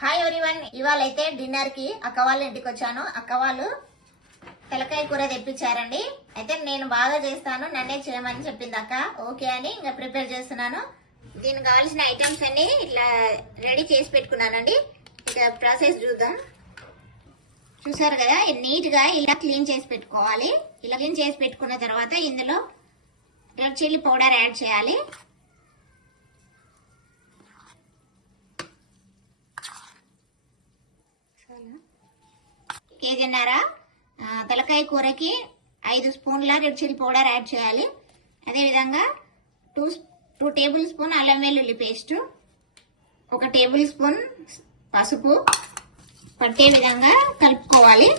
Hi everyone, ఇవాళ అయితే dinner కి అక్క వాళ్ళ ఇంటికి వచ్చాను. అక్క వాళ్ళు తలకాయ కూర తెప్పించారండి. అయితే నేను బాగా చేస్తాను, నన్నే చేయమని చెప్పింది అక్క. ఓకే అని ఇంకా ప్రిపేర్ చేస్తున్నాను. దీనికి కావాల్సిన ఐటమ్స్ అన్ని ఇట్లా రెడీ చేసి పెట్టుకున్నానండి. ఇక ప్రాసెస్ చూద్దాం. చూసారు కదా, నీట్ గా ఇలా క్లీన్ చేసి పెట్టుకోవాలి. ఇలా క్లీన్ చేసి పెట్టుకున్న తర్వాత ఇందులో రెడ్ చిల్లీ పౌడర్ యాడ్ చేయాలి. కేజీన్నర తలకాయ కూరకి 5 స్పూన్ల రెడ్ చిల్లీ పౌడర్ యాడ్ చేయాలి. అదేవిధంగా 2 టేబుల్ స్పూన్ అల్లం వెల్లుల్లి పేస్ట్, 1 టేబుల్ స్పూన్ పసుపు పట్టే విధంగా కలుపుకోవాలి.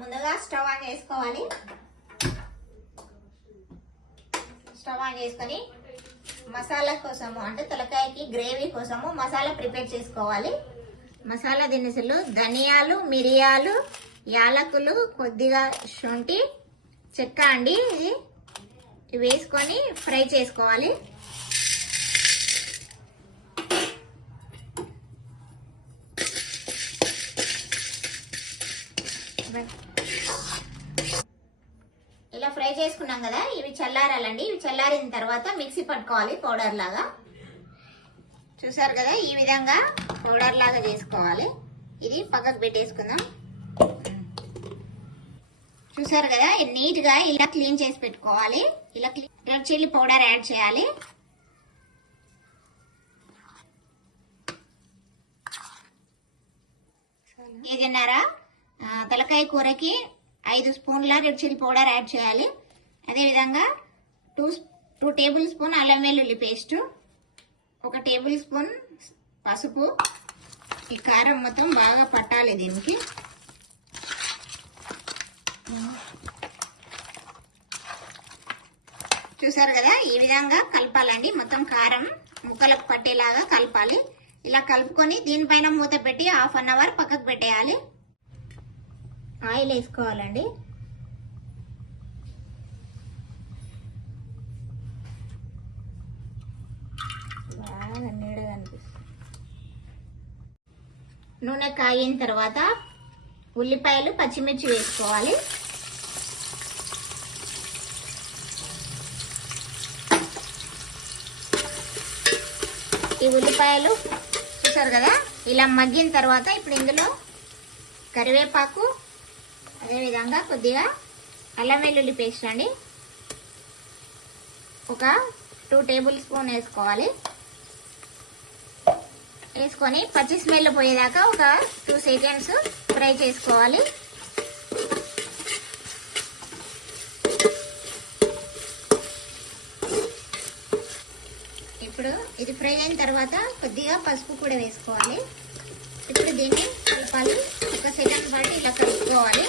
ముందుగా స్టవ్ ఆన్ చేసుకోవాలి. స్టవ్ ఆన్ చేసుకొని మసాలా కోసము అంటే తలకాయకి గ్రేవీ కోసము మసాలా ప్రిపేర్ చేసుకోవాలి. మసాలా దినుసులు ధనియాలు, మిరియాలు, యాలకులు, కొద్దిగా శొంఠి, చెక్క అండి. ఇది వేసుకొని ఫ్రై చేసుకోవాలి. ఇలా ఫ్రై చేసుకున్నాం కదా, ఇవి చల్లారాలండి. ఇవి చల్లారిన తర్వాత మిక్సీ పట్టుకోవాలి పౌడర్ లాగా. చూసారు కదా, ఈ విధంగా పౌడర్ లాగా చేసుకోవాలి. ఇది పక్కకు పెట్టేసుకుందాం. చూసారు కదా, నీట్ గా ఇలా క్లీన్ చేసి పెట్టుకోవాలి. ఇలా రెడ్ చిల్లీ పౌడర్ యాడ్ చేయాలి. కేజీన్నర తలకాయ కూరకి 5 స్పూన్ల రెడ్ చిల్లీ పౌడర్ యాడ్ చేయాలి. అదేవిధంగా 2 టేబుల్ స్పూన్ అల్లం వెల్లుల్లి పేస్ట్, 1 టేబుల్ స్పూన్ పసుపు. ఈ కారం మొత్తం బాగా పట్టాలి దీనికి. చూసారు కదా, ఈ విధంగా కలపాలండి. మొత్తం కారం ముక్కలకు పట్టేలాగా కలపాలి. ఇలా కలుపుకొని దీనిపైన మూత పెట్టి 1/2 అవర్ పక్కకు పెట్టేయాలి. ఆయిల్ వేసుకోవాలండి. బాగా నీడగా అనిపిస్తుంది. నూనె కాగిన తర్వాత ఉల్లిపాయలు, పచ్చిమిర్చి వేసుకోవాలి. ఈ ఉల్లిపాయలు చూసారు కదా, ఇలా మగ్గిన తర్వాత ఇప్పుడు ఇందులో కరివేపాకు, అదేవిధంగా కొద్దిగా అల్లం వెల్లుల్లి పేస్ట్ అండి, ఒక 2 టేబుల్ స్పూన్ వేసుకోవాలి. వేసుకొని పచ్చి స్మెల్ పోయేదాకా ఒక 2 సెకండ్స్ ఫ్రై చేసుకోవాలి. ఇప్పుడు ఇది ఫ్రై అయిన తర్వాత కొద్దిగా పసుపు కూడా వేసుకోవాలి. ఇప్పుడు దీన్ని కలపాలి. 1 సెకండ్ పాటు ఇలా కలుపుకోవాలి.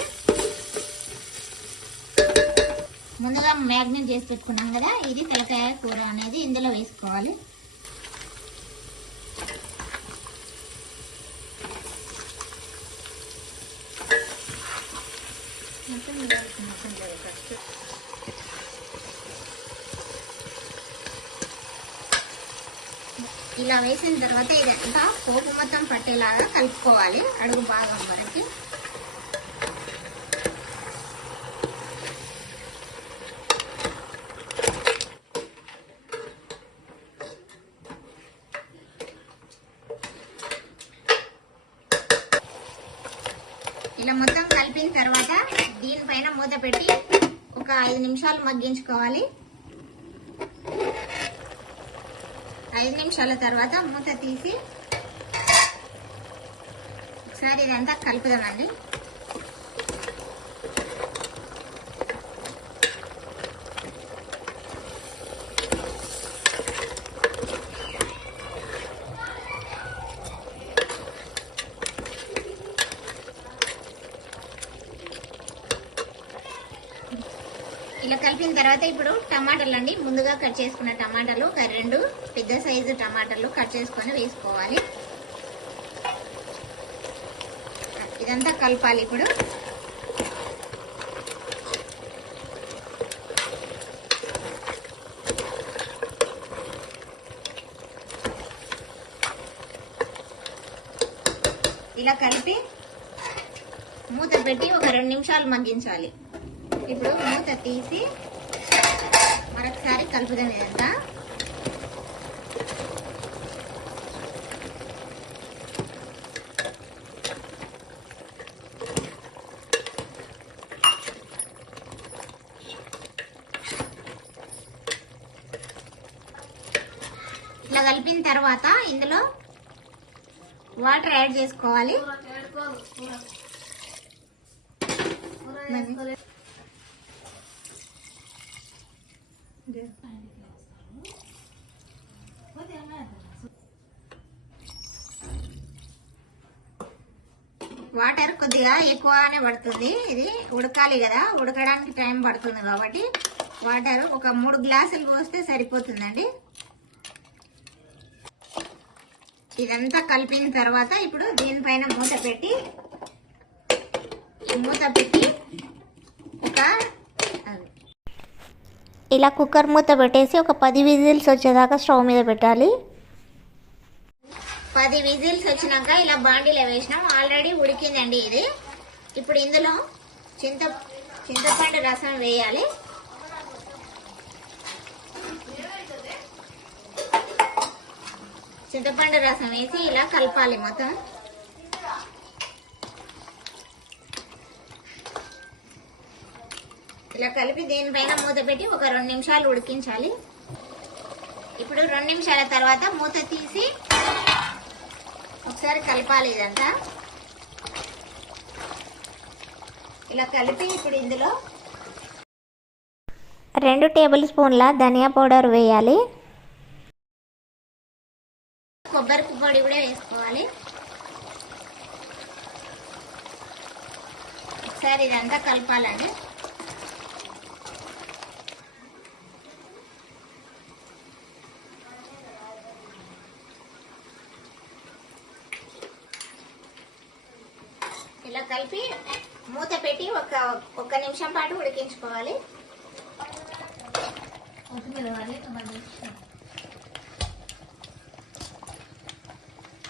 ముందుగా మ్యాగ్నేట్ చేసి పెట్టుకున్నాం కదా, ఇది తలకాయ కూర అనేది ఇందులో వేసుకోవాలి. ఇలా వేసిన తర్వాత ఇదంతా పోపు మొత్తం పట్టేలాగా కలుపుకోవాలి అడుగు భాగం వరకు. ఇలా మొత్తం కలిపిన తర్వాత దీనిపైన మూత పెట్టి ఒక 5 నిమిషాలు మగ్గించుకోవాలి. 5 నిమిషాల తర్వాత మూత తీసి ఒకసారి ఇదంతా కలుపుదామండి. ఇలా కలిపిన తర్వాత ఇప్పుడు టమాటాలు అండి, ముందుగా కట్ చేసుకున్న టమాటాలు ఒక 2 పెద్ద సైజు టమాటాలు కట్ చేసుకొని వేసుకోవాలి. ఇదంతా కలపాలి. ఇప్పుడు ఇలా కలిపి మూత పెట్టి ఒక 2 నిమిషాలు మగ్గించాలి. ఇప్పుడు మూత తీసి మరొకసారి కలుపుదాం. ఇదంతా ఇట్లా కలిపిన తర్వాత ఇందులో వాటర్ యాడ్ చేసుకోవాలి. వాటర్ కొద్దిగా ఎక్కువగానే పడుతుంది. ఇది ఉడకాలి కదా, ఉడకడానికి టైం పడుతుంది కాబట్టి వాటర్ ఒక 3 గ్లాసులు పోస్తే సరిపోతుందండి. ఇదంతా కలిపిన తర్వాత ఇప్పుడు దీనిపైన మూత పెట్టి ఇలా కుక్కర్ మూత పెట్టేసి ఒక 10 విజిల్స్ వచ్చేదాకా స్టవ్ మీద పెట్టాలి. 10 విజిల్స్ వచ్చినాక ఇలా బాండీలో వేసినాం. ఆల్రెడీ ఉడికిందండి ఇది. ఇప్పుడు ఇందులో చింతపండు రసం వేయాలి. చింతపండు రసం వేసి ఇలా కలపాలి మొత్తం. ఇలా కలిపి దీనిపైన మూత పెట్టి ఒక 2 నిమిషాలు ఉడికించాలి. ఇప్పుడు 2 నిమిషాల తర్వాత మూత తీసి ఒకసారి కలపాలి. ఇదంతా ఇలా కలిపి ఇప్పుడు ఇందులో 2 టేబుల్ స్పూన్ల ధనియా పౌడర్ వేయాలి. కొబ్బరి పొడి కూడా వేసుకోవాలి. ఒకసారి ఇదంతా కలపాలండి. ఇలా కలిపి మూత పెట్టి ఒక నిమిషం పాటు ఉడికించుకోవాలి.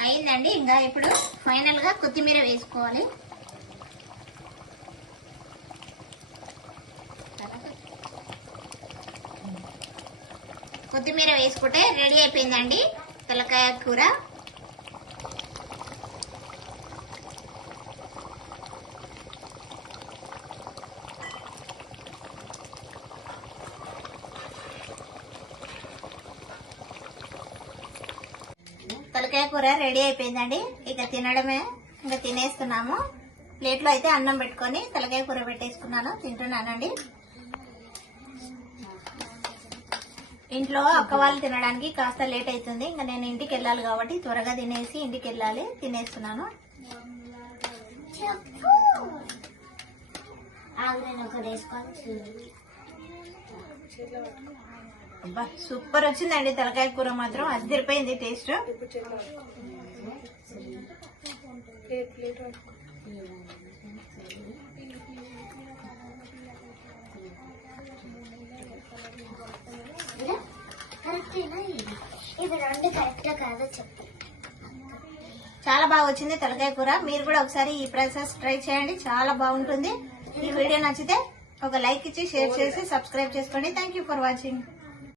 అయిందండి. ఇంకా ఇప్పుడు ఫైనల్ గా కొత్తిమీర వేసుకోవాలి. కొత్తిమీర వేసుకుంటే రెడీ అయిపోయిందండి తలకాయ కూర. తలకాయ కూర రెడీ అయిపోయిందండి. ఇక తినడమే. ఇంకా తినేస్తున్నాము. ప్లేట్లో అయితే అన్నం పెట్టుకొని తలకాయ కూర పెట్టేసుకున్నాను, తింటున్నానండి. ఇంట్లో అక్క వాళ్ళు తినడానికి కాస్త లేట్ అవుతుంది. ఇంకా నేను ఇంటికి వెళ్ళాలి కాబట్టి త్వరగా తినేసి ఇంటికి వెళ్ళాలి. తినేస్తున్నాను. అబ్బా సూపర్ వచ్చిందండి తలకాయ కూర మాత్రం. అదిరిపోయింది టేస్ట్. చాలా బాగా వచ్చింది తలకాయ కూర. మీరు కూడా ఒకసారి ఈ ప్రాసెస్ ట్రై చేయండి, చాలా బాగుంటుంది. ఈ వీడియో నచ్చితే ఒక లైక్ ఇచ్చి షేర్ చేసి సబ్స్క్రైబ్ చేసుకోండి. Thank you for watching.